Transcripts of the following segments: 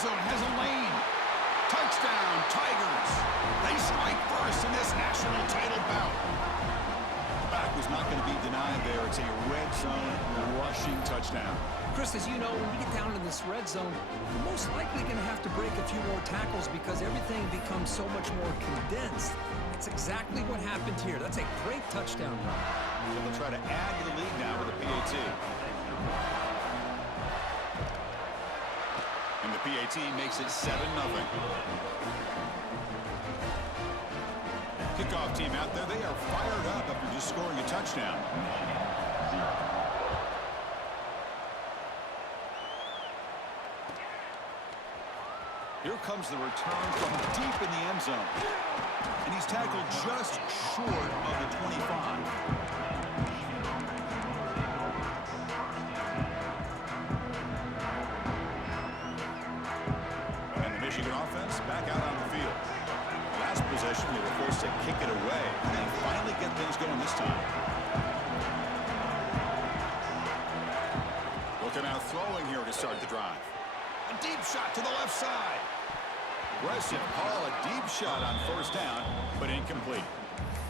zone has a lane. Touchdown, Tigers. They strike first in this national title bout. The back was not going to be denied there. It's a red zone rushing touchdown. Chris, as you know, when we get down in this red zone, we're most likely going to have to break a few more tackles because everything becomes so much more condensed. That's exactly what happened here. That's a great touchdown run. So they'll try to add to the lead now with a PAT. And the PAT makes it 7-0. Kickoff team out there, they are fired up after just scoring a touchdown. Here comes the return from deep in the end zone. And he's tackled just short of the 25. And the Michigan offense back out on the field. Last possession, they were forced to kick it away. And they finally get things going this time. Looking out throwing here to start the drive. A deep shot to the left side. Aggressive call, a deep shot on first down, but incomplete.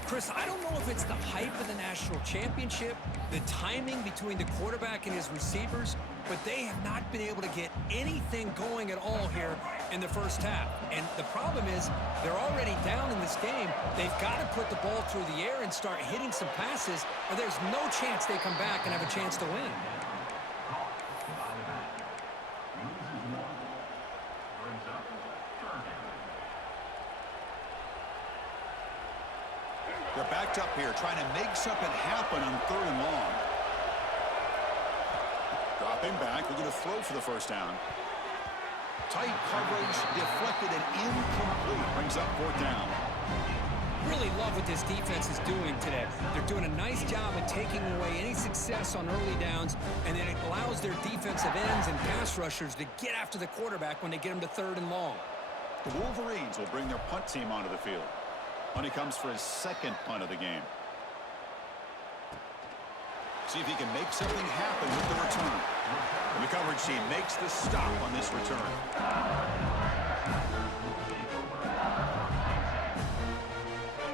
Chris, I don't know if it's the hype of the national championship, the timing between the quarterback and his receivers, but they have not been able to get anything going at all here in the first half. And the problem is they're already down in this game. They've got to put the ball through the air and start hitting some passes, or there's no chance they come back and have a chance to win. They're backed up here, trying to make something happen on 3rd and long. Dropping back, looking to throw for the first down. Tight coverage, deflected and incomplete. Brings up 4th down. Really love what this defense is doing today. They're doing a nice job of taking away any success on early downs, and then it allows their defensive ends and pass rushers to get after the quarterback when they get them to 3rd and long. The Wolverines will bring their punt team onto the field. When he comes for his 2nd punt of the game. See if he can make something happen with the return. And the coverage team makes the stop on this return.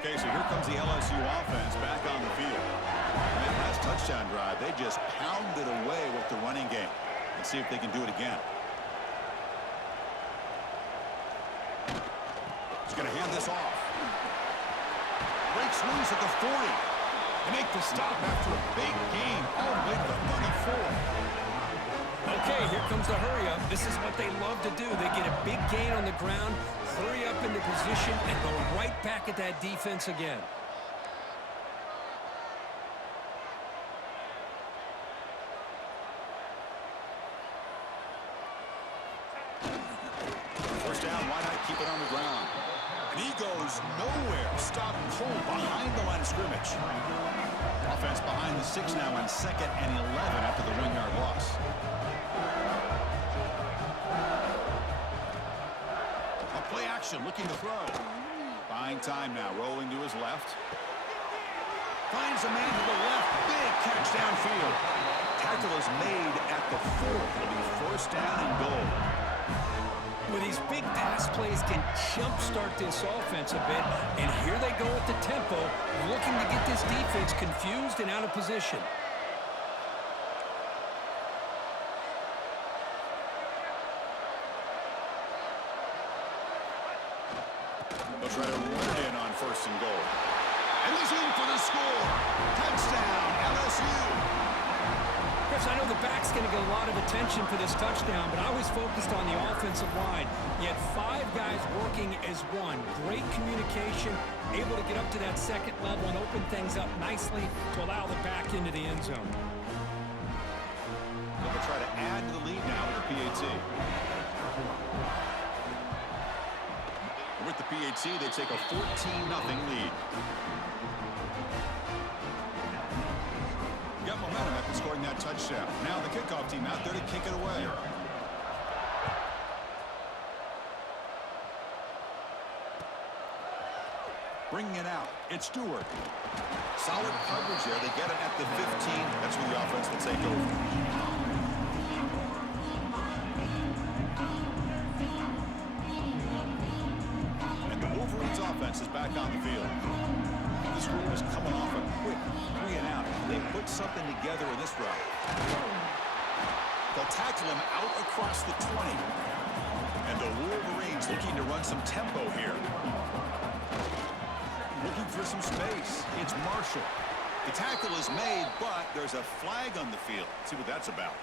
Okay, so here comes the LSU offense back on the field. And that last touchdown drive, they just pounded away with the running game. Let's see if they can do it again. He's going to hand this off. Breaks loose at the 40. They make the stop after a big gain all the way to the 34. Okay, here comes the hurry up. This is what they love to do. They get a big gain on the ground, hurry up into position, and go right back at that defense again. First down, why not keep it on the ground? And he goes nowhere. Stop cold behind the line of scrimmage. Offense behind the 6 now on 2nd and 11 after the 1-yard loss. A play action looking to throw. Buying time now, rolling to his left. Finds a man to the left. Big catch downfield. Tackle is made at the 4. It'll be first down and goal. Well, these big pass plays can jumpstart this offense a bit, and here they go at the tempo, looking to get this defense confused and out of position. They'll try to run it in on 1st and goal. And he's in for the score. Touchdown, LSU. Chris, I know the back's going to get a lot of attention for this touchdown, but I was focused on the offensive line. You had 5 guys working as one. Great communication, able to get up to that 2nd level and open things up nicely to allow the back into the end zone. They'll try to add to the lead now with the PAT. With the PAT, they take a 14-0 lead. Got momentum after scoring that touchdown. Now the kickoff team out there to kick it away. Bringing it out, it's Stewart. Solid coverage there. They get it at the 15. That's where the offense will take over. on the field. This group is coming off a quick 3 and out. They put something together in this drive. They'll tackle him out across the 20. And the Wolverines looking to run some tempo here. Looking for some space. It's Marshall. The tackle is made, but there's a flag on the field. Let's see what that's about.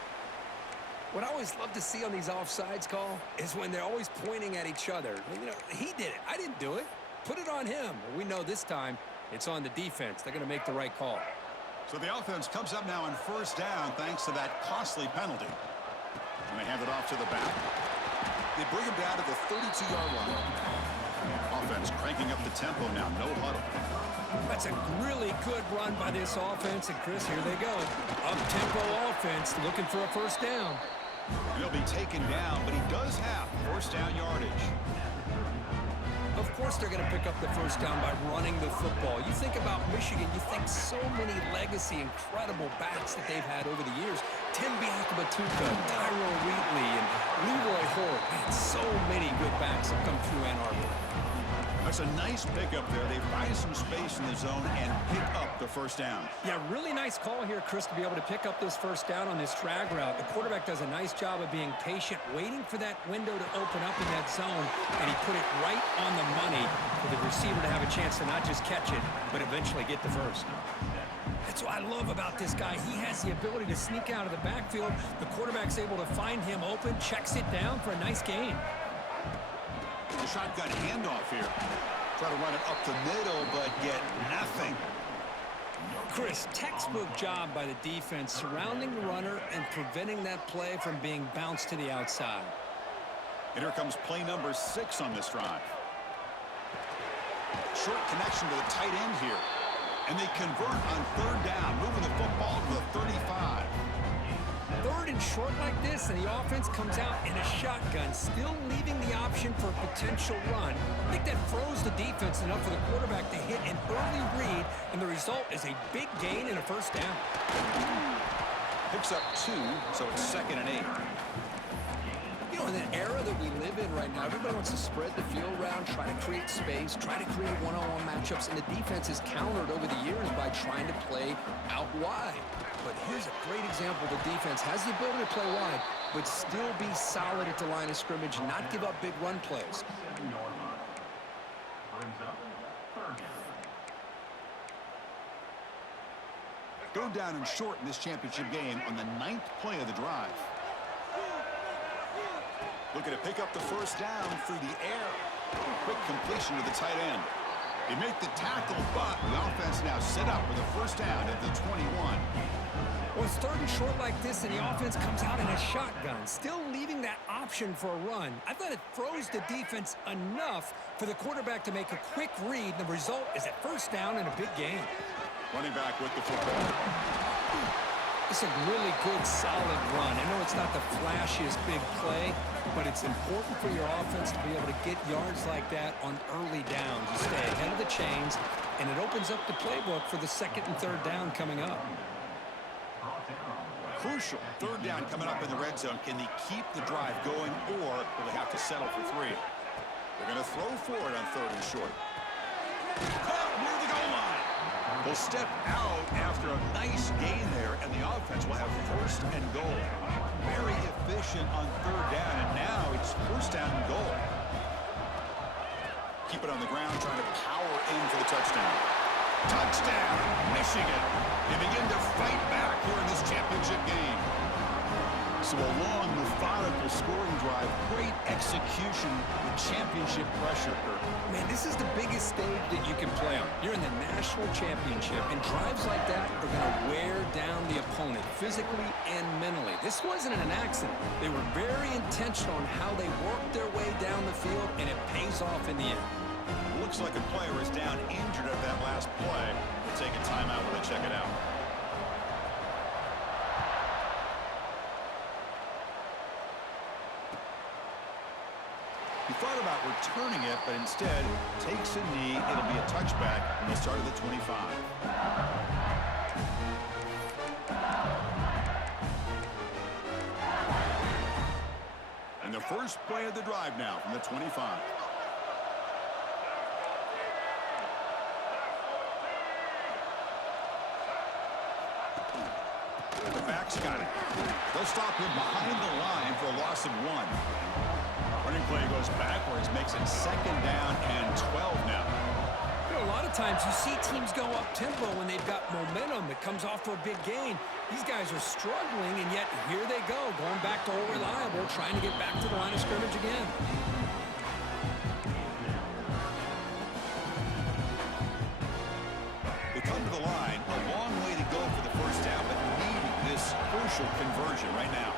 What I always love to see on these offsides call is when they're always pointing at each other. You know, he did it. I didn't do it. Put it on him. We know this time it's on the defense. They're going to make the right call. So the offense comes up now on first down thanks to that costly penalty. And they hand it off to the back. They bring him down to the 32-yard line. Offense cranking up the tempo now. No huddle. That's a really good run by this offense. And, Chris, here they go. Up-tempo offense looking for a first down. He'll be taken down, but he does have first down yardage. Of course they're going to pick up the first down by running the football. You think about Michigan, you think so many legacy, incredible backs that they've had over the years. Tim Biakabatuka, Tyrone Wheatley, and Leroy Hort. Man, so many good backs have come through Ann Arbor. That's a nice pickup there. They find some space in the zone and pick up the first down. Yeah, really nice call here, Chris, to be able to pick up this first down on this drag route. The quarterback does a nice job of being patient, waiting for that window to open up in that zone, and he put it right on the money for the receiver to have a chance to not just catch it, but eventually get the first. That's what I love about this guy. He has the ability to sneak out of the backfield. The quarterback's able to find him open, checks it down for a nice gain. The shotgun handoff here. Try to run it up the middle, but get nothing. Chris, textbook job by the defense surrounding the runner and preventing that play from being bounced to the outside. And here comes play number 6 on this drive. Short connection to the tight end here. And they convert on third down, moving the football to the 35. Third and short like this, and the offense comes out in a shotgun, still leaving the option for a potential run. I think that froze the defense enough for the quarterback to hit an early read, and the result is a big gain and a first down. Picks up 2, so it's 2nd and 8. You know, in the era that we live in right now, everybody wants to spread the field around, try to create space, try to create one-on-one matchups, and the defense is countered over the years by trying to play out wide. But here's a great example. The defense has the ability to play wide, but still be solid at the line of scrimmage, not give up big run plays. Go down and short in this championship game on the 9th play of the drive. Looking to pick up the first down through the air. Quick completion to the tight end. They make the tackle, but the offense now set up with a first down at the 21. Well, it's third and short like this, and the offense comes out in a shotgun, still leaving that option for a run. I thought it froze the defense enough for the quarterback to make a quick read. The result is a first down and a big gain. Running back with the football. It's a really good, solid run. I know it's not the flashiest big play, but it's important for your offense to be able to get yards like that on early downs. You stay ahead of the chains, and it opens up the playbook for the 2nd and 3rd down coming up. Crucial. 3rd down coming up in the red zone. Can they keep the drive going, or will they have to settle for 3? They're going to throw for it on 3rd and short. Caught near the goal line. They'll step out after a nice gain there, and the offense will have 1st and goal. Very efficient on 3rd down, and now it's 1st down and goal. Keep it on the ground, trying to power in for the touchdown. Touchdown, Michigan. They begin to fight back here in this championship game. So a long, methodical scoring drive, great execution with championship pressure. Man, this is the biggest stage that you can play on. You're in the national championship, and drives like that are going to wear down the opponent physically and mentally. This wasn't an accident. They were very intentional on how they worked their way down the field, and it pays off in the end. Looks like a player is down injured at that last play. We'll take a timeout while they check it out. He thought about returning it, but instead takes a knee. It'll be a touchback, and they'll start at the 25. And the first play of the drive now from the 25. He's got it. They'll stop him behind the line for a loss of 1. Running play goes backwards, makes it 2nd down and 12 now. You know, a lot of times you see teams go up-tempo when they've got momentum. It comes off for a big gain. These guys are struggling, and yet here they go, going back to old reliable, trying to get back to the line of scrimmage again. They come to the line, a long way to go for the first down, but needing this crucial conversion right now.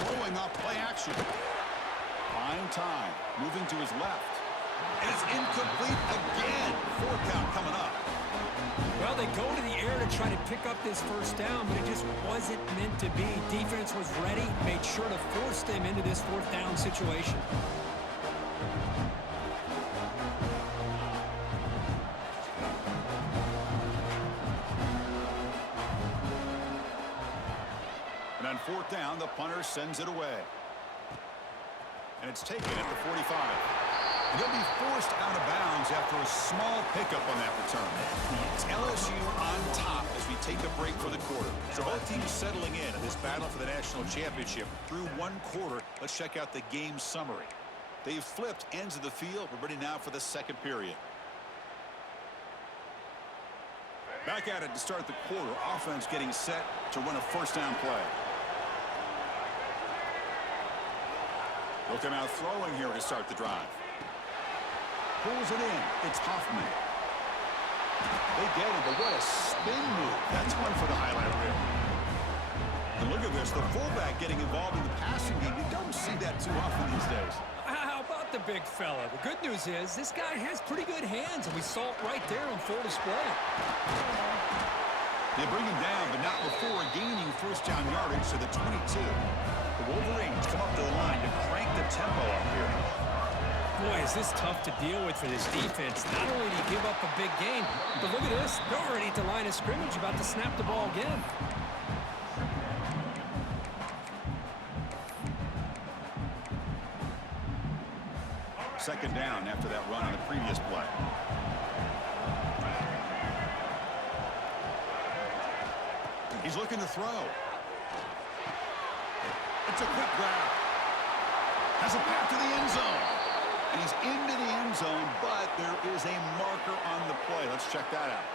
Throwing off play action. Fine time. Moving to his left. And it's incomplete again. 4 count coming up. Well, they go to the air to try to pick up this first down, but it just wasn't meant to be. Defense was ready, made sure to force them into this 4th down situation. And on 4th down, the punter sends it away. And it's taken at the 45. And he'll be forced out of bounds after a small pickup on that return. It's LSU on top as we take a break for the quarter. So both teams settling in this battle for the national championship through 1 quarter. Let's check out the game summary. They've flipped ends of the field. We're ready now for the 2nd period. Back at it to start the quarter. Offense getting set to run a first down play. They'll come out throwing here to start the drive. Pulls it in. It's Hoffman. They get it, but what a spin move. That's one for the highlight reel. And look at this. The fullback getting involved in the passing game. You don't see that too often these days. How about the big fella? The good news is this guy has pretty good hands, and we saw it right there on full display. They bring him down, but not before gaining first down yardage to the 22. The Wolverines come up to the line to crank the tempo up here. Boy, is this tough to deal with for this defense. Not only do you give up a big gain, but look at this. They're already at the line of scrimmage, about to snap the ball again. Second down after that run on the previous play. He's looking to throw. It's a quick grab. Has a path to the end zone. And he's into the end zone, but there is a marker on the play. Let's check that out.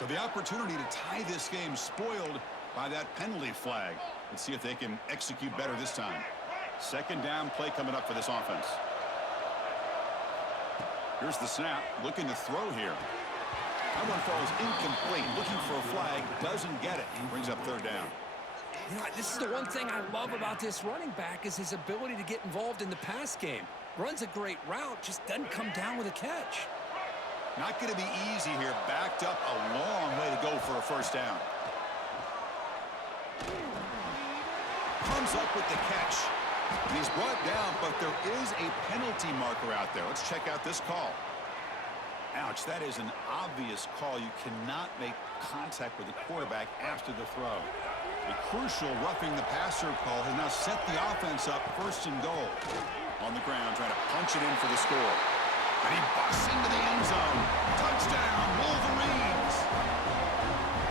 So the opportunity to tie this game spoiled by that penalty flag. Let's see if they can execute better this time. Second down play coming up for this offense. Here's the snap. Looking to throw here. That one falls incomplete. Looking for a flag. Doesn't get it. Brings up 3rd down. You know, this is the one thing I love about this running back is his ability to get involved in the pass game. Runs a great route, just doesn't come down with a catch. Not going to be easy here. Backed up a long way to go for a first down. Comes up with the catch. And he's brought down, but there is a penalty marker out there. Let's check out this call. Ouch, that is an obvious call. You cannot make contact with the quarterback after the throw. A crucial roughing the passer call has now set the offense up 1st and goal. On the ground, trying to punch it in for the score. And he busts into the end zone. Touchdown, Wolverines!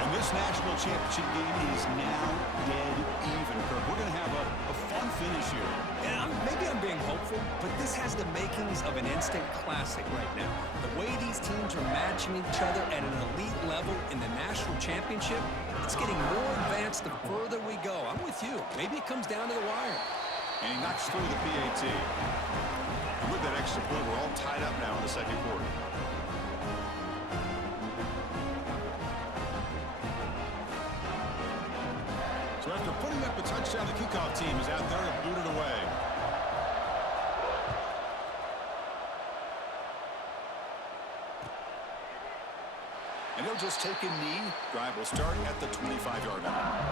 And this national championship game is now dead even, Kirk. We're going to have a fun finish here. Yeah, maybe I'm being hopeful, but this has the makings of an instant classic right now. The way these teams are matching each other at an elite level in the national championship, it's getting more advanced the further we go. I'm with you. Maybe it comes down to the wire. And he knocks through the PAT. And with that extra point, we're all tied up now in the 2nd quarter. So after putting up a touchdown, the kickoff team is out there to boot it away. And he'll just take a knee. Drive will start at the 25-yard line.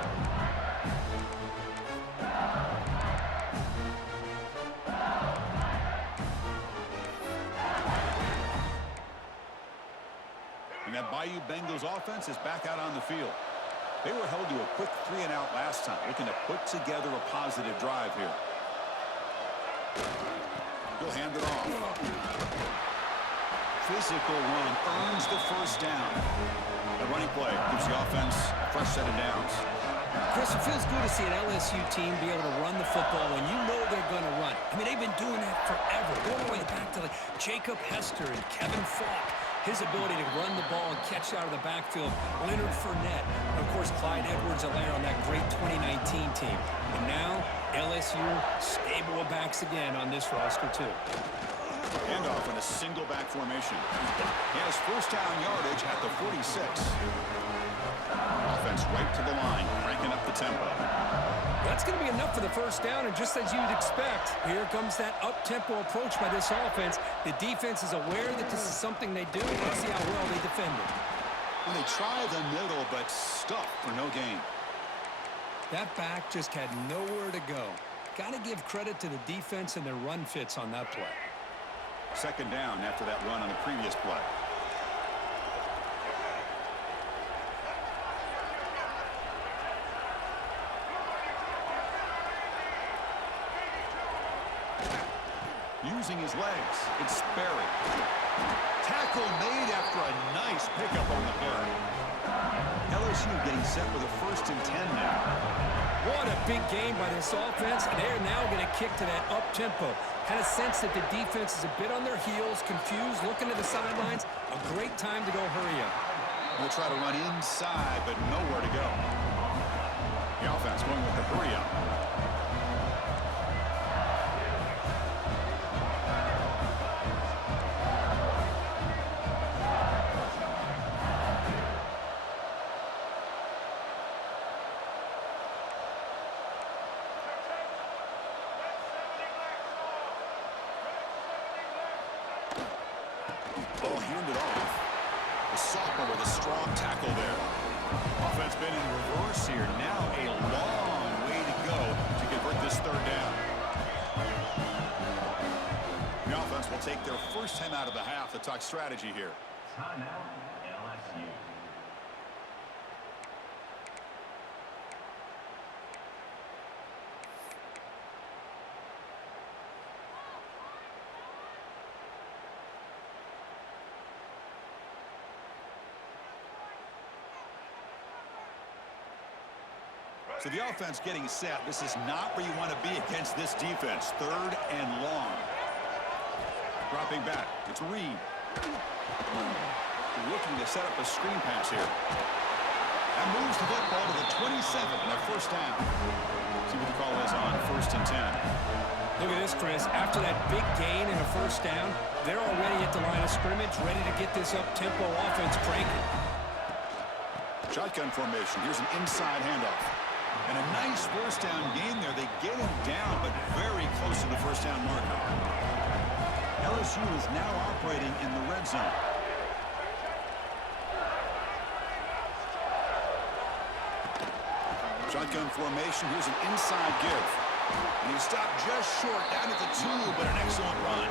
And that Bayou Bengals offense is back out on the field. They were held to a quick 3-and-out last time, looking to put together a positive drive here. He'll hand it off. Physical run earns the first down. The running play gives the offense a fresh set of downs. Chris, it feels good to see an LSU team be able to run the football when you know they're going to run. I mean, they've been doing that forever, going all the way back to like Jacob Hester and Kevin Falk. His ability to run the ball and catch out of the backfield, Leonard Fournette, and of course Clyde Edwards-Helaire on that great 2019 team. And now LSU stable of backs again on this roster too. Handoff in a single back formation. He has first down yardage at the 46. Offense right to the line, cranking up the tempo. That's going to be enough for the first down, and just as you'd expect, here comes that up-tempo approach by this offense. The defense is aware that this is something they do. Let's see how well they defend it. When they try the middle, but stuff for no gain. That back just had nowhere to go. Got to give credit to the defense and their run fits on that play. Second down after that run on the previous play. Using his legs, it's Sperry. Tackle made after a nice pickup on the play. LSU getting set with a 1st and 10 now. What a big game by this offense, and they're now going to kick to that up-tempo. Kind of sense that the defense is a bit on their heels, confused, looking to the sidelines. A great time to go hurry up. They'll try to run inside, but nowhere to go. The offense going with the hurry up. Ball handed off. The sophomore with a strong tackle there. Offense been in reverse here. Now a long way to go to convert this third down. The offense will take their first time out of the half to talk strategy here. Timeout, LSU. So the offense getting set. This is not where you want to be against this defense. 3rd and long. Dropping back. It's Reed. Looking to set up a screen pass here. And moves the football to the 27 and a first down. See what the call is on 1st and 10. Look at this, Chris. After that big gain and a first down, they're already at the line of scrimmage, ready to get this up-tempo offense cranking. Shotgun formation. Here's an inside handoff. And a nice first down gain there. They get him down, but very close to the first down marker. LSU is now operating in the red zone. Shotgun formation. Here's an inside give. And he stopped just short, down at the 2, but an excellent run.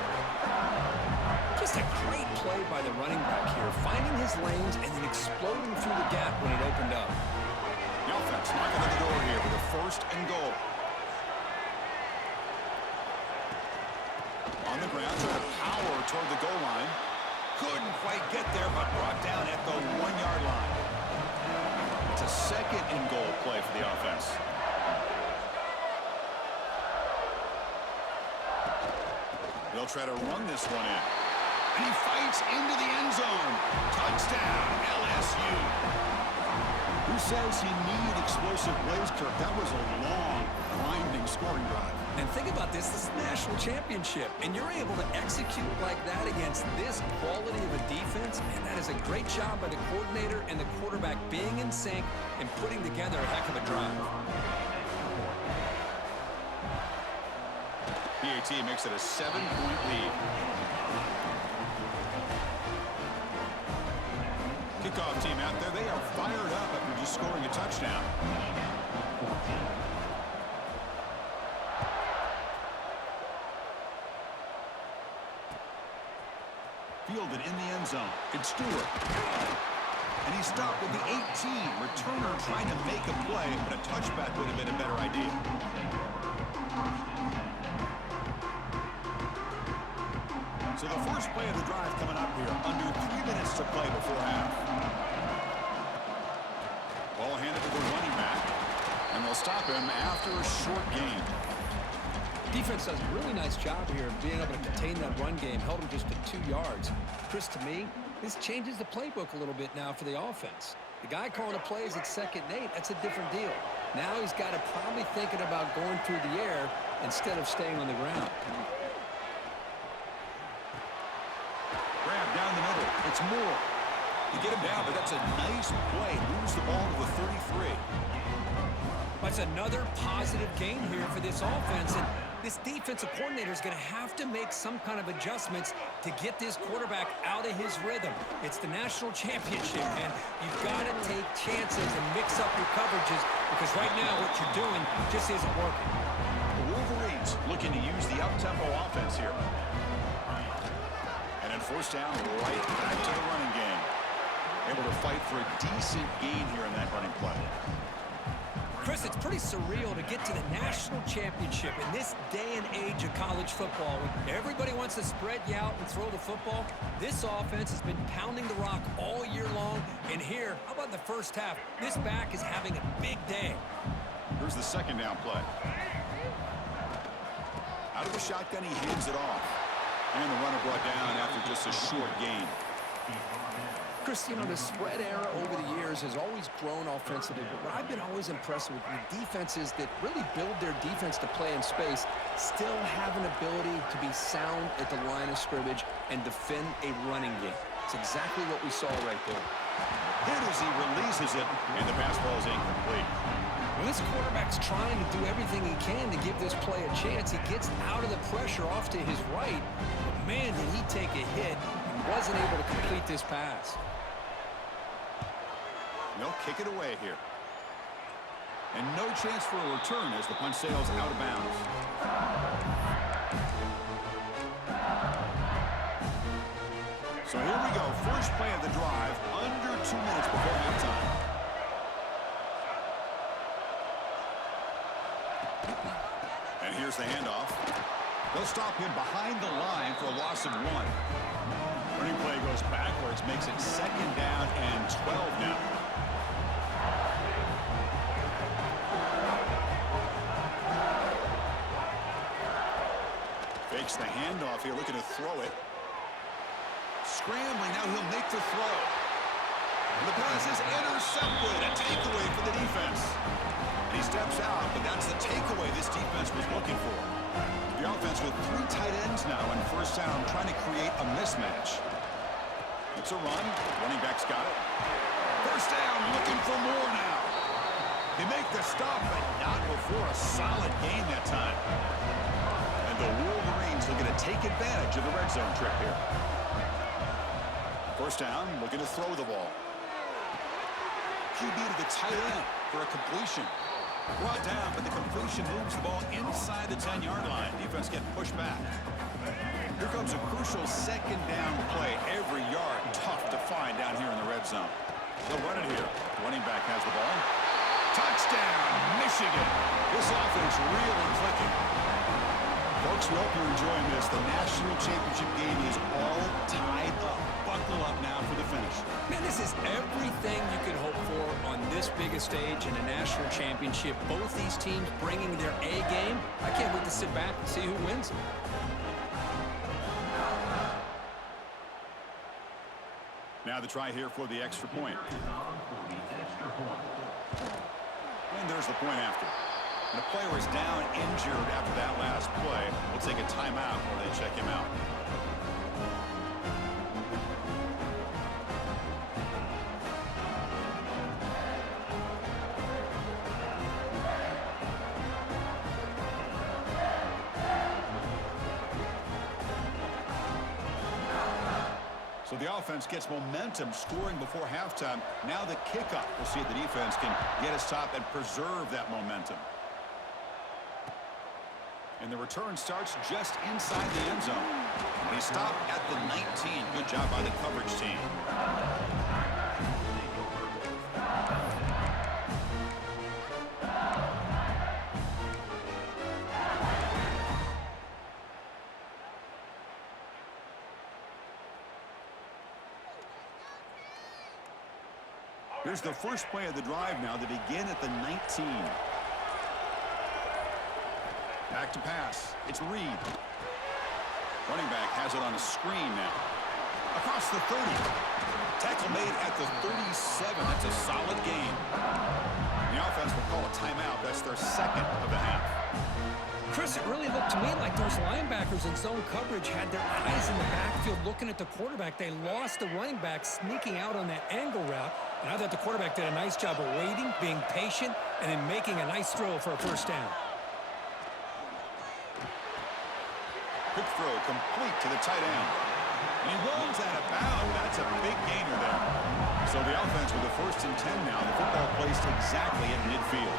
Just a great play by the running back here, finding his lanes and then exploding through the gap when it opened up. The offense knocking on the door here with a 1st and goal. On the ground, trying to power toward the goal line. Couldn't quite get there, but brought down at the 1-yard line. It's a 2nd and goal play for the offense. They'll try to run this one in. And he fights into the end zone. Touchdown, LSU. Who says he needed explosive plays, Kirk? That was a long, grinding scoring drive. And think about this is the national championship, and you're able to execute like that against this quality of a defense. Man, that is a great job by the coordinator and the quarterback being in sync and putting together a heck of a drive. PAT makes it a 7-point lead. Kickoff team out there, they are fired up after just scoring a touchdown. Fielded in the end zone. It's Stewart. And he stopped with the 18. Returner trying to make a play, but a touchback would have been a better idea. So the first play of the drive coming up here. Under 3 minutes to play before half. Ball handed to the running back. And they'll stop him after a short gain. Defense does a really nice job here of being able to contain that run game. Held him just at 2 yards. Chris, to me, this changes the playbook a little bit now for the offense. The guy calling the plays at 2nd and 8, that's a different deal. Now he's got to probably thinking about going through the air instead of staying on the ground. Grab down the middle. It's Moore. You get him down, but that's a nice play. Moves the ball to the 33. That's another positive gain here for this offense. And this defensive coordinator is going to have to make some kind of adjustments to get this quarterback out of his rhythm. It's the national championship, man. You've got to take chances and mix up your coverages because right now what you're doing just isn't working. The Wolverines looking to use the up-tempo offense here. And then first down, right back to the running game. Able to fight for a decent gain here in that running play. Chris, it's pretty surreal to get to the national championship in this day and age of college football. When everybody wants to spread you out and throw the football, this offense has been pounding the rock all year long. And here, how about the first half? This back is having a big day. Here's the second down play. Out of the shotgun, he hands it off. And the runner brought down after just a short gain. Chris, you know, the spread era over the years has always grown offensively, but what I've been always impressed with defenses that really build their defense to play in space still have an ability to be sound at the line of scrimmage and defend a running game. It's exactly what we saw right there. Hit as he releases it, and the pass ball is incomplete. When this quarterback's trying to do everything he can to give this play a chance, he gets out of the pressure off to his right, but man, did he take a hit and wasn't able to complete this pass. They'll kick it away here. And no chance for a return as the punt sails out of bounds. So here we go. First play of the drive. Under 2 minutes before halftime. And here's the handoff. They'll stop him behind the line for a loss of 1. Running play goes backwards. Makes it 2nd down and 12 now. Fakes the handoff here, looking to throw it. Scrambling, now he'll make the throw. And the pass is intercepted. A takeaway for the defense. And he steps out, but that's the takeaway this defense was looking for. The offense with 3 tight ends now in first down, trying to create a mismatch. It's a run. Running back's got it. First down, looking for more now. They make the stop, but not before a solid gain that time. The Wolverines looking to take advantage of the red zone trip here. First down, looking to throw the ball. QB to the tight end for a completion. Brought down, but the completion moves the ball inside the 10-yard line. Defense getting pushed back. Here comes a crucial 2nd down play. Every yard tough to find down here in the red zone. They'll run it here. Running back has the ball. Touchdown, Michigan. This offense really clicking. Folks, we hope you're enjoying this. The national championship game is all tied up. Buckle up now for the finish. Man, this is everything you could hope for on this biggest stage in a national championship. Both these teams bringing their A game. I can't wait to sit back and see who wins. Now the try here for the extra point. And there's the point after. And the player is down injured after that last play. We'll take a timeout while they check him out. So the offense gets momentum scoring before halftime. Now the kickoff. We'll see if the defense can get a stop and preserve that momentum. And the return starts just inside the end zone. And he stopped at the 19. Good job by the coverage team. Here's the first play of the drive now. They begin at the 19. Back to pass. It's Reed. Running back has it on a screen now. Across the 30. Tackle made at the 37. That's a solid gain. The offense will call a timeout. That's their second of the half. Chris, it really looked to me like those linebackers in zone coverage had their eyes in the backfield looking at the quarterback. They lost the running back sneaking out on that angle route. And I thought the quarterback did a nice job of waiting, being patient, and then making a nice throw for a first down. Quick throw complete to the tight end. And he rolls out of bounds. That's a big gainer there. So the offense with the 1st and 10 now. The football placed exactly at midfield.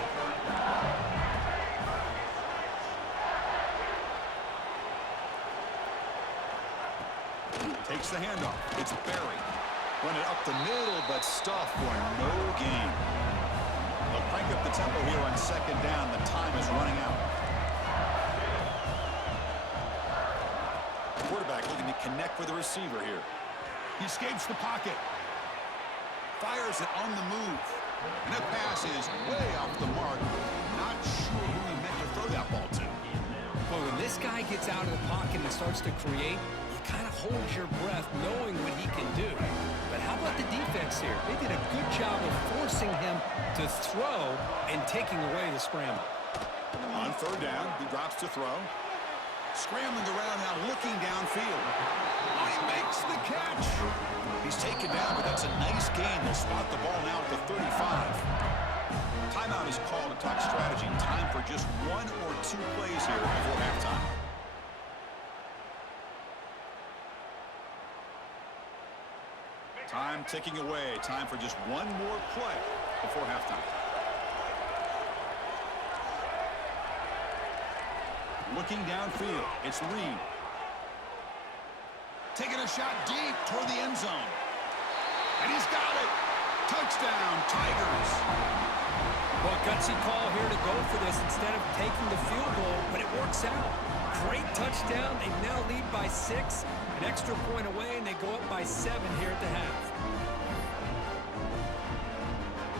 Takes the handoff. It's Barry. Run it up the middle, but stuffed for no gain. They'll crank up the tempo here on 2nd down. The time is running out. Quarterback looking to connect with the receiver here. He escapes the pocket. Fires it on the move. And that pass is way off the mark. Not sure who he meant to throw that ball to. But when this guy gets out of the pocket and starts to create, you kind of hold your breath knowing what he can do. But how about the defense here? They did a good job of forcing him to throw and taking away the scramble. On 3rd down, he drops to throw. Scrambling around now, looking downfield. Oh, he makes the catch. He's taken down, but that's a nice gain. They'll spot the ball now at the 35. Timeout is called to talk strategy. Time for just 1 or 2 plays here before halftime. Time ticking away. Time for just 1 more play before halftime. Looking downfield, it's Reed. Taking a shot deep toward the end zone. And he's got it. Touchdown, Tigers. Well, gutsy call here to go for this instead of taking the field goal, but it works out. Great touchdown. They now lead by 6. An extra point away, and they go up by 7 here at the half.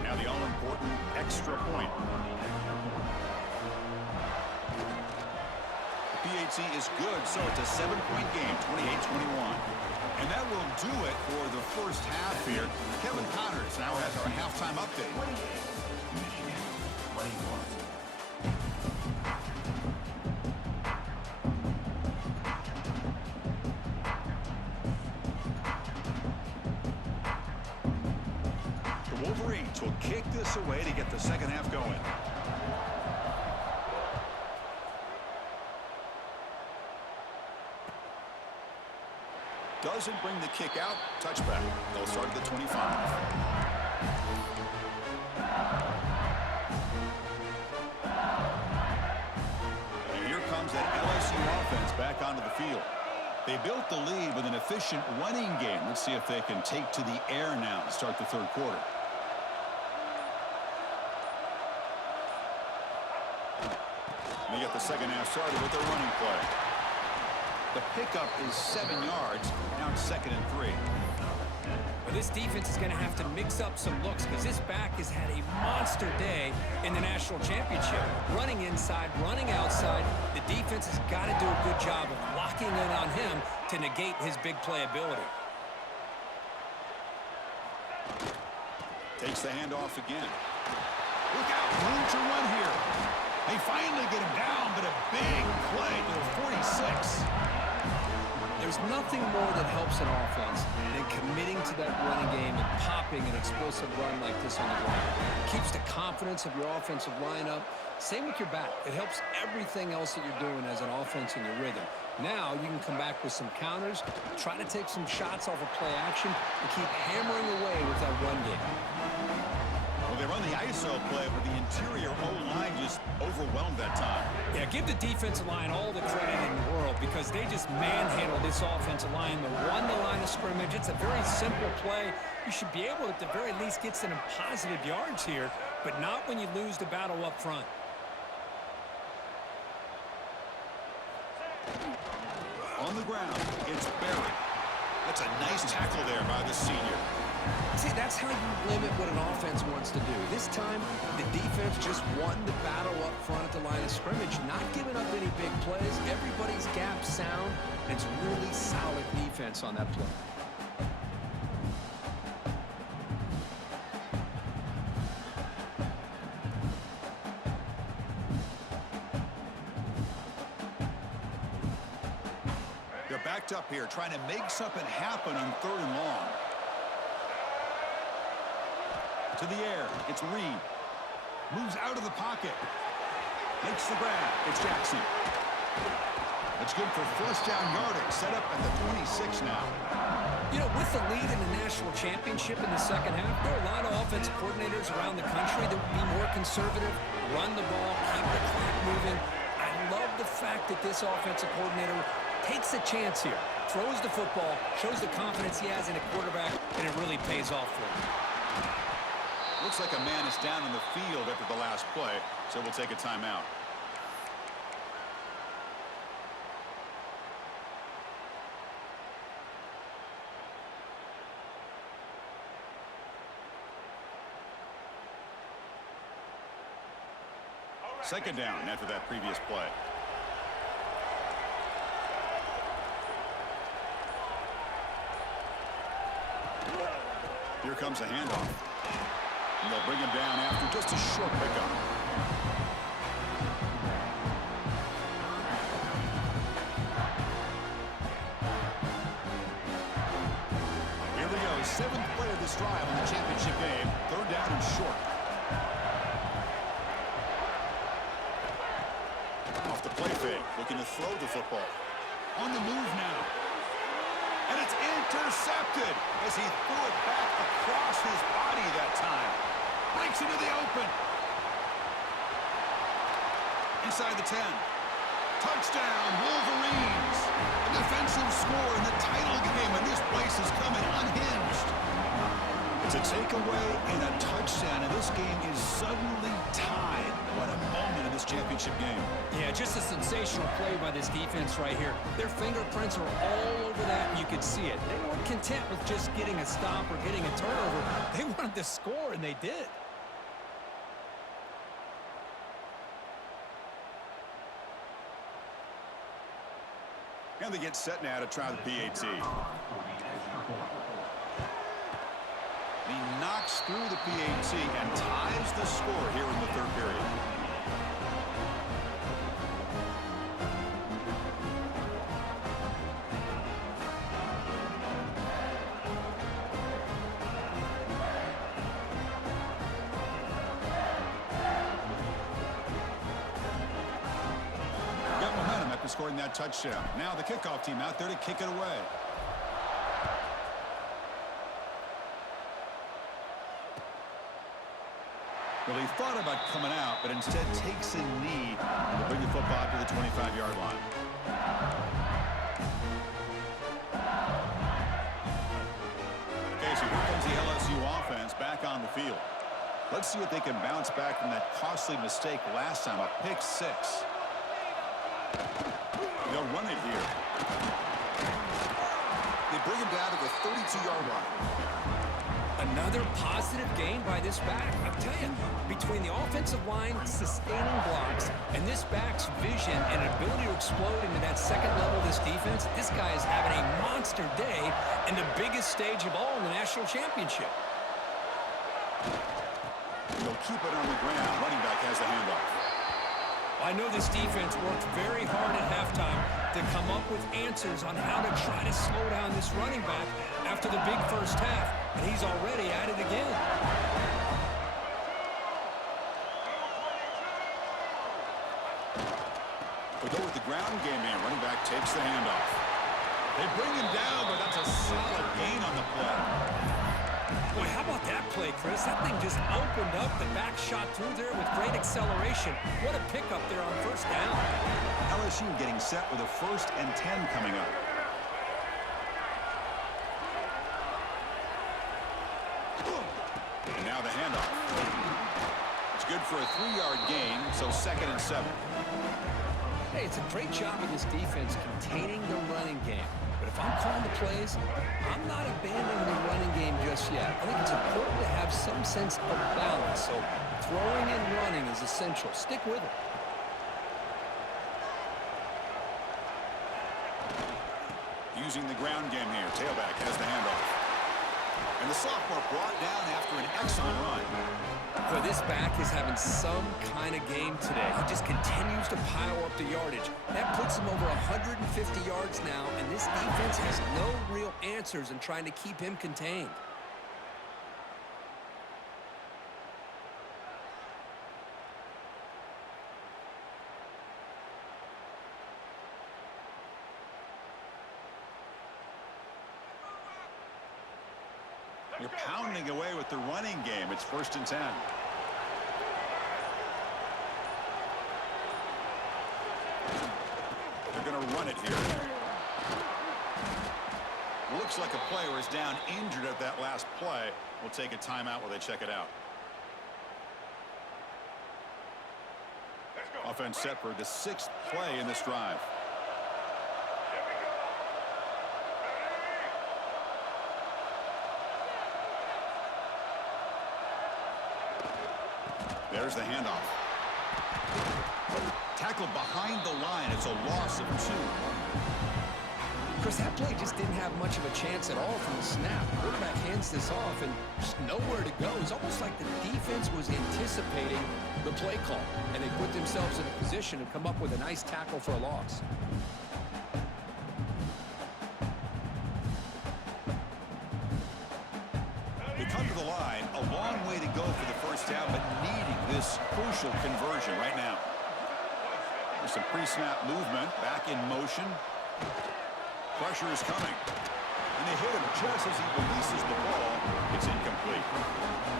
Now the all-important extra point. PAT is good, so it's a 7-point game, 28-21. And that will do it for the first half here. Kevin Connors now has our halftime update. Michigan 21. The Wolverines will kick this away to get the second half going. Doesn't bring the kick out. Touchback. They'll start at the 25. And here comes that LSU offense back onto the field. They built the lead with an efficient running game. Let's see if they can take to the air now to start the 3rd quarter. And they get the second half started with their running play. The pickup is 7 yards. Now it's 2nd and 3. Well, this defense is going to have to mix up some looks because this back has had a monster day in the national championship. Running inside, running outside. The defense has got to do a good job of locking in on him to negate his big play ability. Takes the handoff again. Look out, room to run here. They finally get him down, but a big play to the 46. There's nothing more that helps an offense than committing to that running game and popping an explosive run like this on the ground. It keeps the confidence of your offensive lineup. Same with your back. It helps everything else that you're doing as an offense in your rhythm. Now you can come back with some counters, try to take some shots off of play action, and keep hammering away with that run game. Well, they run the ISO play, but the interior O-line just overwhelmed that time. Yeah, give the defensive line all the credit in the world because they just manhandled this offensive line. They won the line of scrimmage. It's a very simple play. You should be able to, at the very least, get some positive yards here, but not when you lose the battle up front. On the ground, it's Barry. That's a nice tackle there by the senior. See, that's how you limit what an offense wants to do. This time, the defense just won the battle up front at the line of scrimmage, not giving up any big plays. Everybody's gap sound, and it's really solid defense on that play. They're backed up here, trying to make something happen on 3rd and long. To the air, it's Reed. Moves out of the pocket. Makes the grab. It's Jackson. It's good for 1st down yardage. Set up at the 26 now. You know, with the lead in the national championship in the second half, there are a lot of offensive coordinators around the country that would be more conservative, run the ball, keep the clock moving. I love the fact that this offensive coordinator takes a chance here, throws the football, shows the confidence he has in a quarterback, and it really pays off for him. Looks like a man is down on the field after the last play, so we'll take a timeout. Second down after that previous play. Here comes a handoff. And they'll bring him down after just a short pickup. Here we go. 7th play of this drive in the championship game. 3rd down and short. Off the play fake. Looking to throw the football. On the move now. And it's intercepted as he threw it back across his body that time. Breaks into the open. Inside the 10. Touchdown, Wolverines. A defensive score in the title game, and this place is coming unhinged. It's a takeaway and a touchdown, and this game is suddenly tied. What a moment in this championship game. Yeah, just a sensational play by this defense right here. Their fingerprints are all over that, and you could see it. They weren't content with just getting a stop or getting a turnover. They wanted to score, and they did. And they get set now to try the PAT. He knocks through the PAT and ties the score here in the 3rd period. Got momentum after scoring that touchdown. Now the kickoff team out there to kick it away. Well, he thought about coming out, but instead takes a knee to bring the football to the 25-yard line. Okay, so here comes the LSU offense back on the field. Let's see if they can bounce back from that costly mistake last time, a pick 6. They'll run it here. They bring him down to the 32-yard line. Another positive gain by this back. I'll tell you, between the offensive line sustaining blocks and this back's vision and ability to explode into that second level of this defense, this guy is having a monster day in the biggest stage of all in the national championship. They'll keep it on the ground. Running back has the handoff. I know this defense worked very hard at halftime to come up with answers on how to try to slow down this running back after the big first half, and he's already at it again. We go with the ground game man. Running back takes the handoff. They bring him down, but that's a solid gain on the play. Boy, how about that play, Chris? That thing just opened up. The back shot through there with great acceleration. What a pickup there on 1st down. LSU getting set with a 1st and 10 coming up. And now the handoff. It's good for a 3-yard gain, so 2nd and 7. Hey, it's a great job of this defense containing the running game. But if I'm calling the plays, I'm not abandoning the running game just yet. I think it's important to have some sense of balance. So throwing and running is essential. Stick with it. Using the ground game here. Tailback has the handoff. And the sophomore brought down after an excellent run. Boy, this back is having some kind of game today. He just continues to pile up the yardage. That puts him over 150 yards now, and this defense has no real answers in trying to keep him contained. You're pounding away with the running game. It's 1st and 10. They're going to run it here. Looks like a player is down injured at that last play. We'll take a timeout while they check it out. Offense set for the 6th play in this drive. There's the handoff. Tackled behind the line. It's a loss of 2. Chris, that play just didn't have much of a chance at all from the snap. Quarterback hands this off and just nowhere to go. It's almost like the defense was anticipating the play call, and they put themselves in a position to come up with a nice tackle for a loss. They come to the line, a long way to go for the first down, but needing this crucial conversion right now. There's some pre-snap movement, back in motion. Pressure is coming. And they hit him just as he releases the ball. It's incomplete.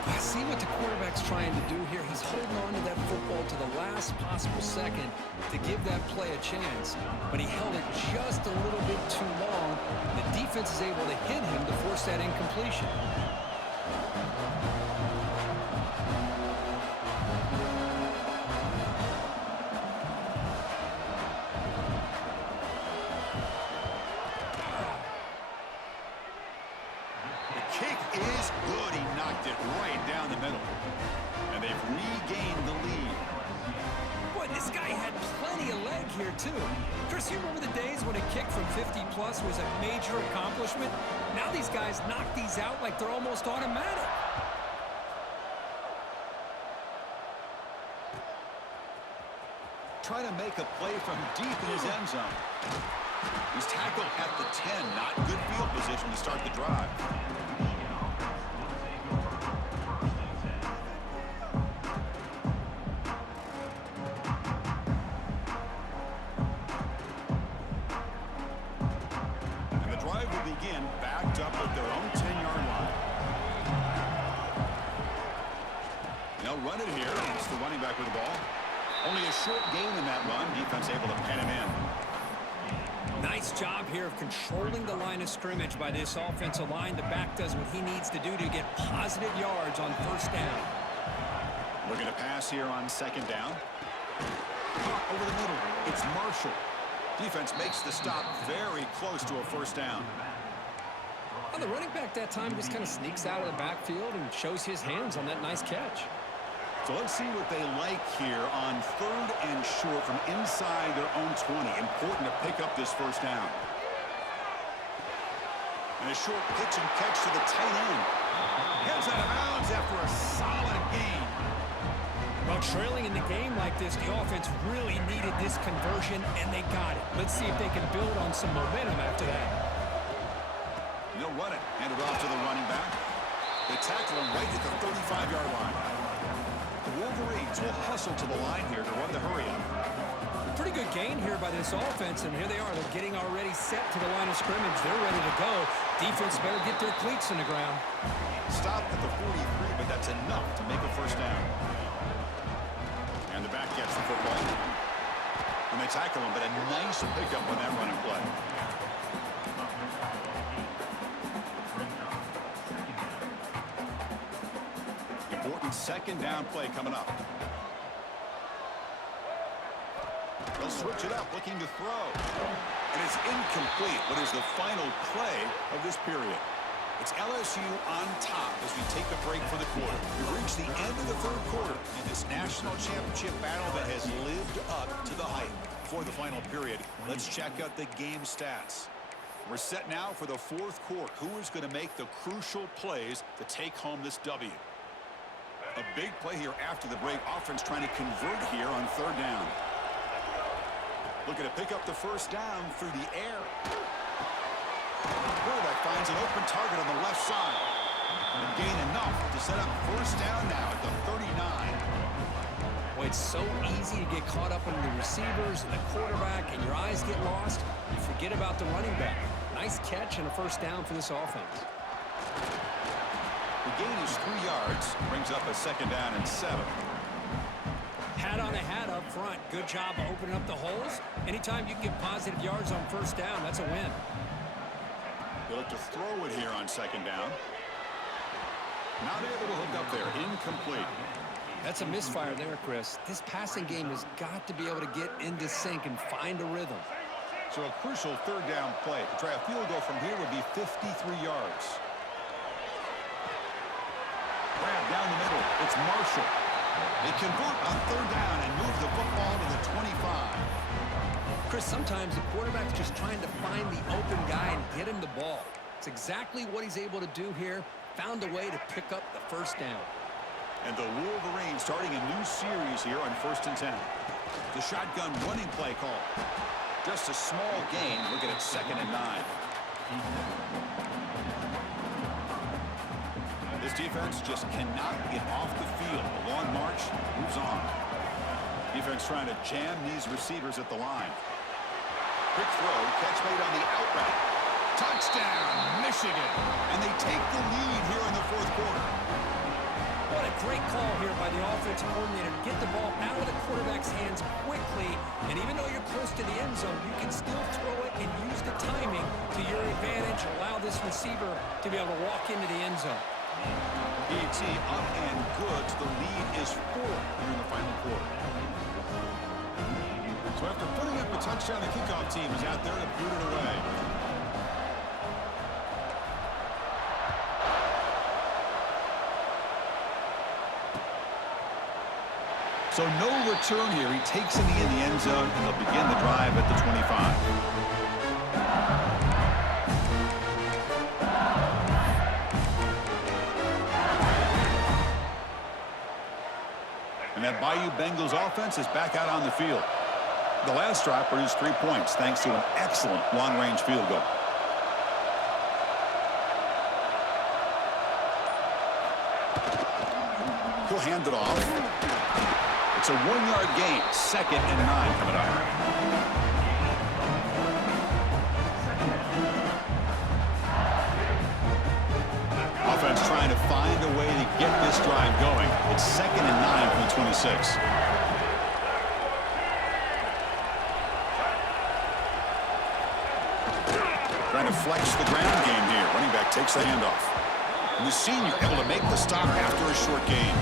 I see what the quarterback's trying to do here. He's holding on to that football to the last possible second to give that play a chance. But he held it just a little bit too long. The defense is able to hit him to force that incompletion. Too. Chris, you remember the days when a kick from 50-plus was a major accomplishment? Now these guys knock these out like they're almost automatic. Trying to make a play from deep in his end zone. He's tackled at the 10. Not good field position to start the drive. Up at their own 10-yard line. They'll run it here. It's the running back with the ball. Only a short gain in that run. Defense able to pen him in. Nice job here of controlling the line of scrimmage by this offensive line. The back does what he needs to do to get positive yards on first down. Looking to pass here on 2nd down. Caught over the middle. It's Marshall. Defense makes the stop very close to a first down. The running back that time just kind of sneaks out of the backfield and shows his hands on that nice catch. So let's see what they like here on 3rd and short from inside their own 20. Important to pick up this first down. And a short pitch and catch to the tight end. Heads out of bounds after a solid gain. Well, trailing in the game like this, the offense really needed this conversion, and they got it. Let's see if they can build on some momentum after that. They'll run it. Hand it off to the running back. They tackle him right at the 35-yard line. The Wolverines will hustle to the line here to run the hurry up. Pretty good gain here by this offense, and here they are. They're getting already set to the line of scrimmage. They're ready to go. Defense better get their cleats in the ground. Stop at the 43, but that's enough to make a first down. And the back gets the football. And they tackle him, but a nice pickup on that running play. Important 2nd down play coming up. They'll switch it up, looking to throw. And it's incomplete. What is the final play of this period? It's LSU on top as we take a break for the quarter. We've reached the end of the third quarter in this national championship battle that has lived up to the hype. For the final period, let's check out the game stats. We're set now for the fourth quarter. Who is going to make the crucial plays to take home this W? A big play here after the break. Offense trying to convert here on third down. Looking to pick up the first down through the air. Quarterback finds an open target on the left side. And gain enough to set up first down now at the 39. Well, it's so easy to get caught up in the receivers and the quarterback, and your eyes get lost. You forget about the running back. Nice catch and a first down for this offense. The gain is 3 yards. Brings up a second down and 7. Hat on a hat up front. Good job of opening up the holes. Anytime you can get positive yards on first down, that's a win. They look to throw it here on second down. Not able to hook up there. Incomplete. That's a misfire there, Chris. This passing game has got to be able to get into sync and find a rhythm. So a crucial third down play. To try a field goal from here would be 53 yards. Grab down the middle. It's Marshall. They convert on third down and move the football to the 25. Chris, sometimes the quarterback's just trying to find the open guy and get him the ball. It's exactly what he's able to do here. Found a way to pick up the first down. And the Wolverines starting a new series here on 1st and 10. The shotgun running play call. Just a small gain. Looking at 2nd and 9. This defense just cannot get off the field. The long march moves on. Defense trying to jam these receivers at the line. Quick throw, catch made on the out route. Touchdown, Michigan. And they take the lead here in the fourth quarter. What a great call here by the offensive coordinator to get the ball out of the quarterback's hands quickly. And even though you're close to the end zone, you can still throw it and use the timing to your advantage. Allow this receiver to be able to walk into the end zone. BT up and good. The lead is 4 here in the final quarter. So after putting up a touchdown, the kickoff team is out there to boot it away. So no return here. He takes it in the end zone, and they'll begin the drive at the 25. And that Bayou Bengals offense is back out on the field. The last drive produced 3 points thanks to an excellent long-range field goal. He'll hand it off. It's a 1-yard gain. 2nd and 9 coming up. Offense trying to find a way to get this drive going. It's 2nd and 9 from the 26. Trying to flex the ground game here. Running back takes the handoff. And the senior able to make the stop after a short gain.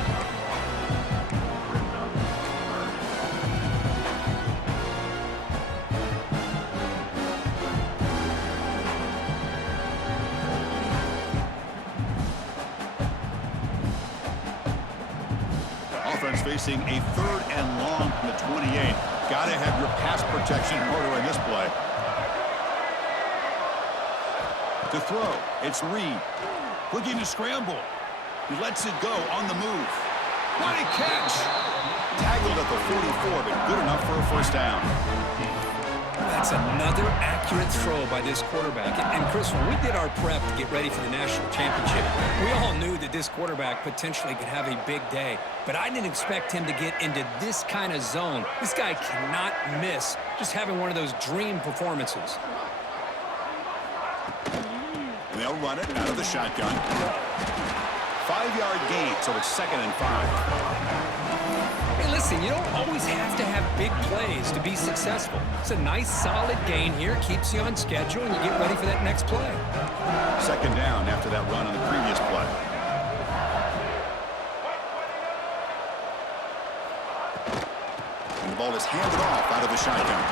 Offense facing a 3rd and long from the 28. Got to have your pass protection in order in this play. To throw, it's Reed. Looking to scramble. He lets it go on the move. What a catch! Tackled at the 44, but good enough for a first down. That's another accurate throw by this quarterback. And Chris, when we did our prep to get ready for the national championship, we all knew that this quarterback potentially could have a big day. But I didn't expect him to get into this kind of zone. This guy cannot miss just having one of those dream performances. And they'll run it out of the shotgun. 5-yard gain, so it's 2nd and 5. Hey, listen, you don't always have to have big plays to be successful. It's a nice, solid gain here. Keeps you on schedule, and you get ready for that next play. 2nd down after that run on the previous play. ball is handed off out of the shotgun.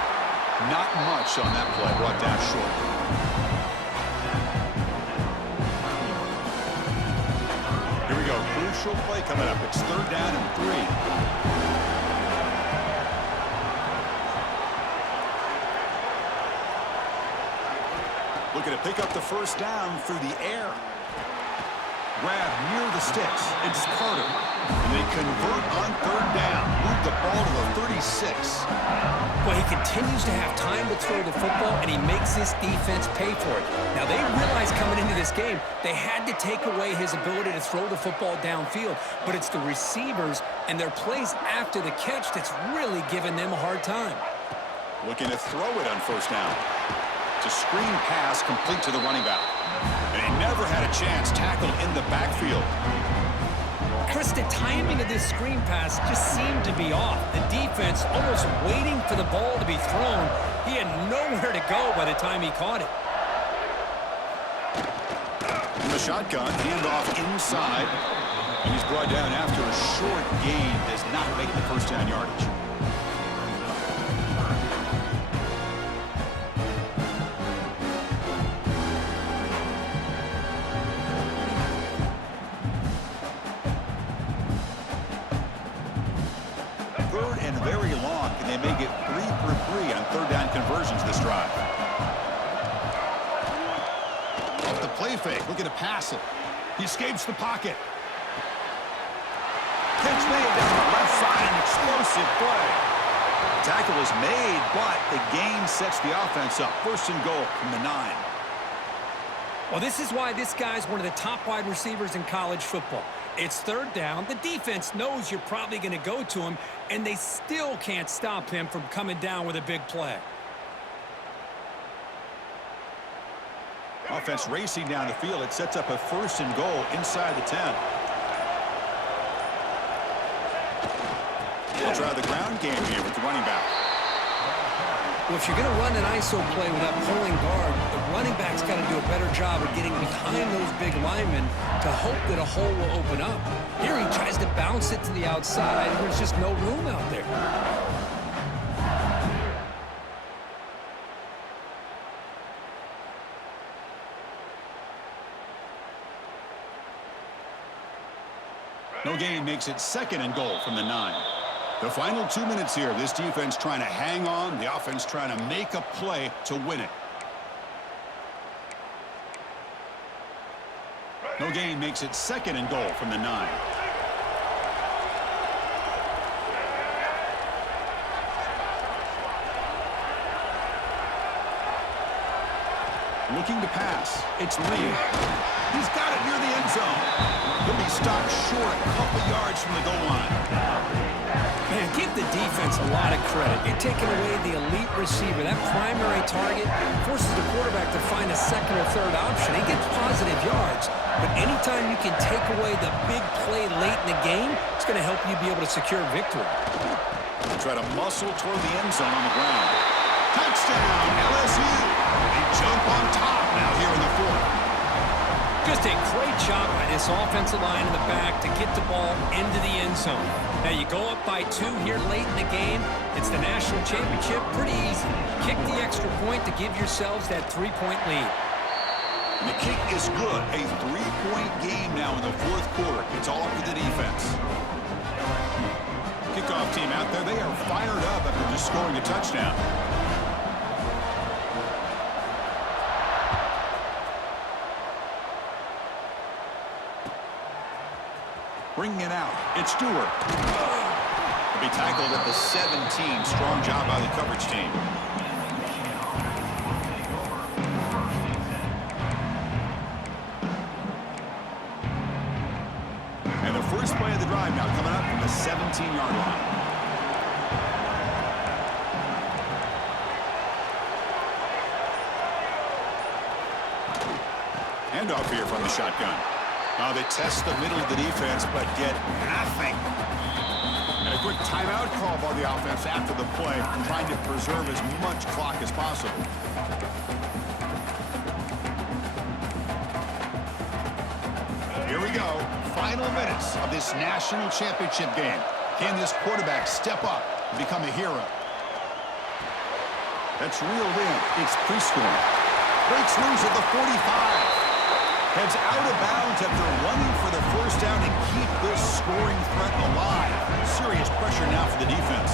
Not much on that play, brought down short. Here we go, crucial play coming up. It's 3rd down and 3. Looking to pick up the 1st down through the air. Grab near the sticks. It's Carter. And they convert on 3rd down. Move the ball to the 36. Well, he continues to have time to throw the football, and he makes this defense pay for it. Now, they realized coming into this game they had to take away his ability to throw the football downfield, but it's the receivers and their plays after the catch that's really giving them a hard time. Looking to throw it on 1st down. It's a screen pass complete to the running back. And he never had a chance tackled in the backfield. Chris, the timing of this screen pass just seemed to be off. The defense almost waiting for the ball to be thrown. He had nowhere to go by the time he caught it. In the shotgun, handoff inside. And he's brought down after a short gain. Does not make the 1st down yardage. Very long. Can they make it 3 for 3 on 3rd down conversions this drive? Off the play fake, looking to pass it. He escapes the pocket. Catch made down the left side, an explosive play. Tackle is made, but the gain sets the offense up. 1st and goal from the 9. Well, this is why this guy's one of the top wide receivers in college football. It's 3rd down. The defense knows you're probably going to go to him, and they still can't stop him from coming down with a big play. Offense racing down the field. It sets up a 1st and goal inside the 10. They'll try the ground game here with the running back. Well, if you're going to run an ISO play with that pulling guard, the running back's got to do a better job of getting behind those big linemen to hope that a hole will open up. Here he tries to bounce it to the outside, and there's just no room out there. No gain makes it 2nd and goal from the 9. The final 2 minutes here. This defense trying to hang on. The offense trying to make a play to win it. No gain makes it 2nd and goal from the 9. Looking to pass. It's Lee. He's got it near the end zone. He'll be stopped short a couple yards from the goal line. Man, give the defense a lot of credit. You're taking away the elite receiver. That primary target forces the quarterback to find a 2nd or 3rd option. He gets positive yards, but anytime you can take away the big play late in the game, it's going to help you be able to secure victory. They try to muscle toward the end zone on the ground. Touchdown, LSU. They jump on top now here in the 4th. Just a great job by this offensive line in the back to get the ball into the end zone. Now you go up by 2 here late in the game. It's the national championship. Pretty easy. Kick the extra point to give yourselves that 3-point lead. And the kick is good. A 3-point game now in the 4th quarter. It's all up to the defense. Kickoff team out there. They are fired up after just scoring a touchdown. Bringing it out. It's Stewart. He'll be tackled at the 17. Strong job by the coverage team. And the first play of the drive now coming up from the 17-yard line. Handoff here from the shotgun. Now they test the middle of the defense, but get nothing. And a quick timeout call by the offense after the play, trying to preserve as much clock as possible. Here we go. Final minutes of this national championship game. Can this quarterback step up become a hero. That's reeled in. It's Prescorn. Breaks loose at the 45. Heads out of bounds after running for the first down to keep this scoring threat alive. Serious pressure now for the defense.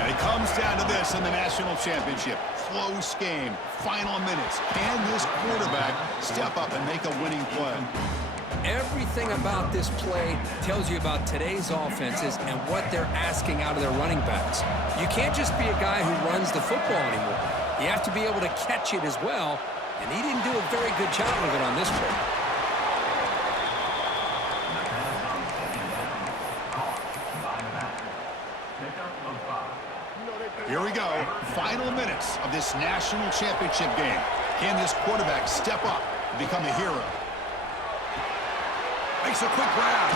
And it comes down to this in the national championship. Close game. Final minutes. Can this quarterback step up and make a winning play? Everything about this play tells you about today's offenses and what they're asking out of their running backs. You can't just be a guy who runs the football anymore. You have to be able to catch it as well, and he didn't do a very good job of it on this play. Here we go. Final minutes of this national championship game. Can this quarterback step up and become a hero? Makes a quick grab.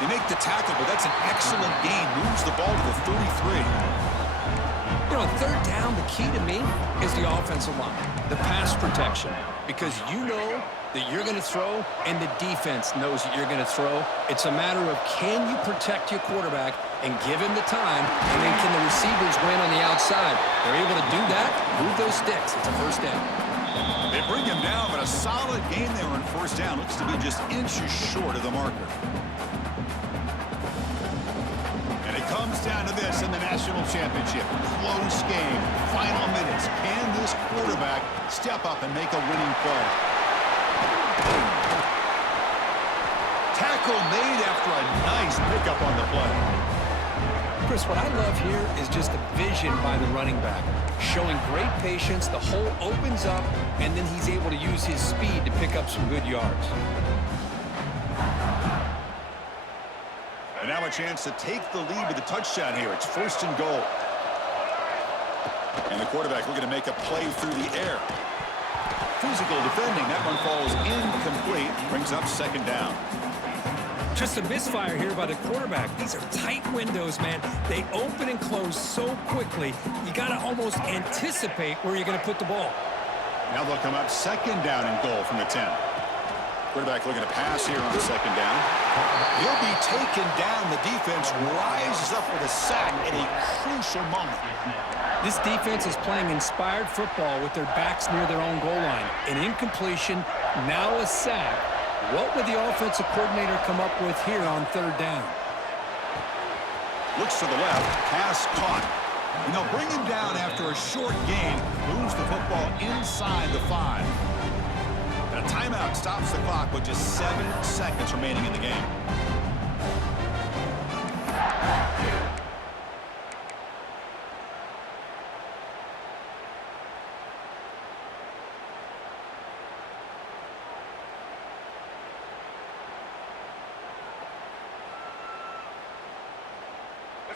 They make the tackle, but that's an excellent gain. Moves the ball to the 33. You know, third down, the key to me is the offensive line, the pass protection, because you know that you're going to throw and the defense knows that you're going to throw. It's a matter of can you protect your quarterback and give him the time, and then can the receivers win on the outside? They're able to do that, move those sticks. It's a first down. They bring him down, but a solid gain there on first down. Looks to be just inches short of the marker. And it comes down to this in the national championship. Close game, final minutes. Can this quarterback step up and make a winning play? Tackle made after a nice pickup on the play. Chris, what I love here is just the vision by the running back. Showing great patience, the hole opens up, and then he's able to use his speed to pick up some good yards. And now a chance to take the lead with a touchdown here. It's first and goal. And the quarterback looking to make a play through the air. Physical defending. That one falls incomplete. Brings up second down. Just a misfire here by the quarterback. These are tight windows, man. They open and close so quickly. You got to almost anticipate where you're going to put the ball. Now they'll come up second down and goal from the 10. Quarterback looking to pass here on second down. He'll be taken down. The defense rises up with a sack at a crucial moment. This defense is playing inspired football with their backs near their own goal line. An incompletion, now a sack. What would the offensive coordinator come up with here on third down? Looks to the left, pass caught. And they'll bring him down after a short gain. Moves the football inside the 5. And a timeout stops the clock with just 7 seconds remaining in the game.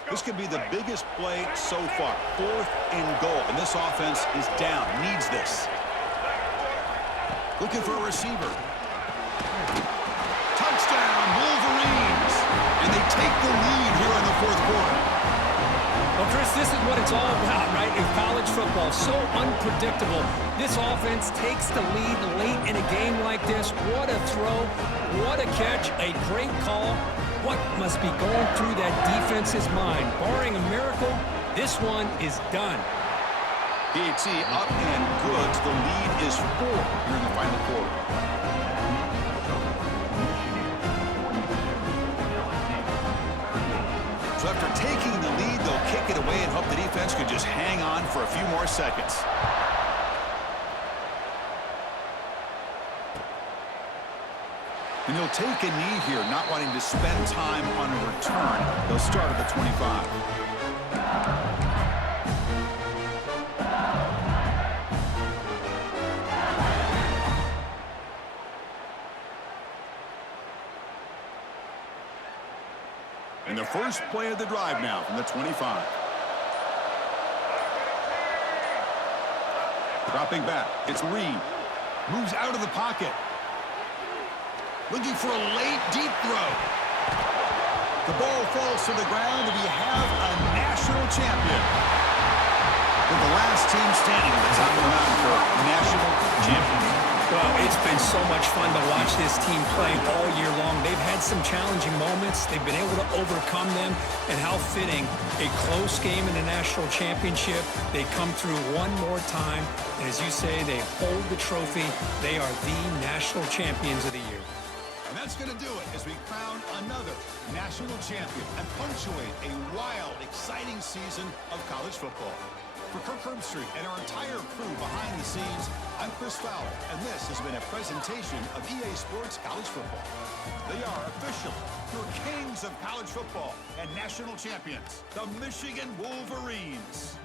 This could be the biggest play so far. 4th and goal. And this offense is down. Needs this. Looking for a receiver. Touchdown, Wolverines. And they take the lead here in the 4th quarter. Well, Chris, this is what it's all about, right? In college football, so unpredictable. This offense takes the lead late in a game like this. What a throw. What a catch. A great call. What must be going through that defense's mind? Barring a miracle, this one is done. PAT up and good. The lead is 4 here in the final quarter. So after taking the lead, they'll kick it away and hope the defense could just hang on for a few more seconds. And he'll take a knee here, not wanting to spend time on a return. They'll start at the 25. And the first play of the drive now from the 25. Dropping back, it's Reed. Moves out of the pocket. Looking for a late, deep throw. The ball falls to the ground, and we have a national champion. With the last team standing at the top of the mountain for national champion. Well, it's been so much fun to watch this team play all year long. They've had some challenging moments. They've been able to overcome them. And how fitting, a close game in the national championship. They come through one more time. And as you say, they hold the trophy. They are the national champions of the year. And that's going to do it as we crown another national champion and punctuate a wild, exciting season of college football. For Kirk Herbstreit and our entire crew behind the scenes, I'm Chris Fowler, and this has been a presentation of EA Sports College Football. They are officially your kings of college football and national champions, the Michigan Wolverines.